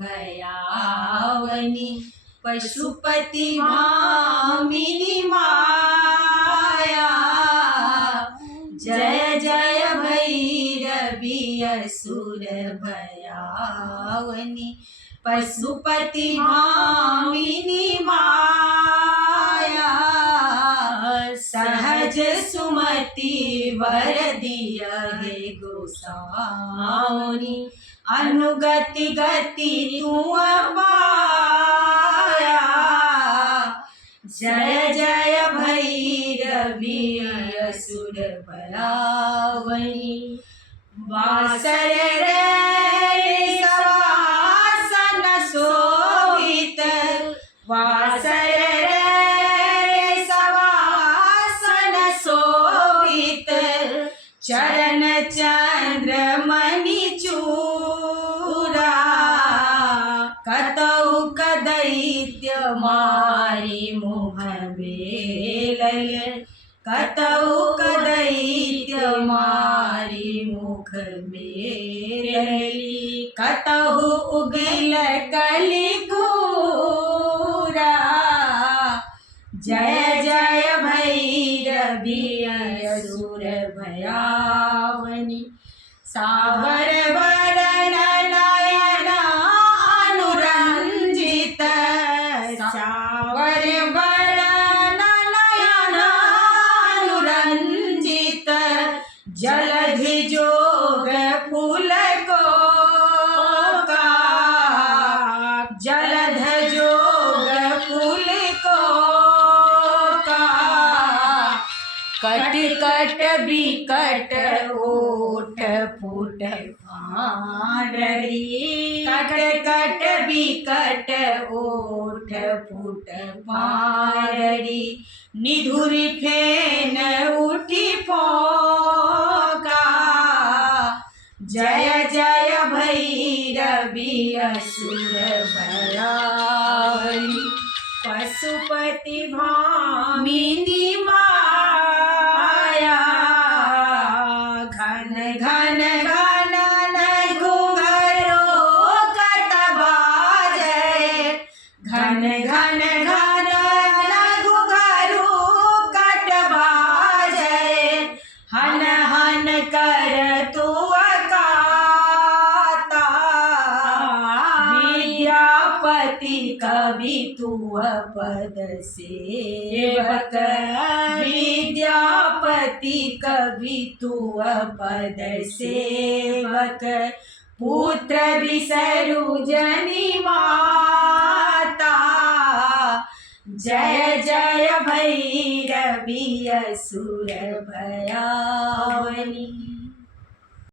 भयावनी पशुपति भामिनी माया। जय जय भैरवी असुर भयावनी पशुपति भामिनी माया। सहज सुमति वर दिया है गोसाउनी अनुगति गति तू पाया। जय जय भैरवी असुर भयावनी वासर रे सवासन शोभित वासर रे सवासन शोभित चरण चंद्र मणि चूरा। कतौ दैत्य मारी मुह बेलल कतौ दैत्य मारी मुख बेलली कतहु उगिल कलि घोरा। जय जय भैरवी असुर भयावनी सावर वरण नयन अनुरंजित सावर वरण नयन अनुरंजित जलधि जोग फूल को का जलध जोग फूल को का। कट कट बिकट ओठ फूट फाड़री कट कट बिकट ओठ फूट फाड़री निधुरी फेन उठी फोका। जय जय भैरवी असुर भयावनी पशुपति भामिनी माया। घन घन घनन घुंघरो कट बाजे घन घन घनन घुंघरो कट बाजे हन हन कर तू अकाता। विद्यापति कवि तू पद सेवक विद्यापति कवि तू पद सेवक पुत्र बिसरु जनि माता। जय जय भैरवी असुर भयावनी।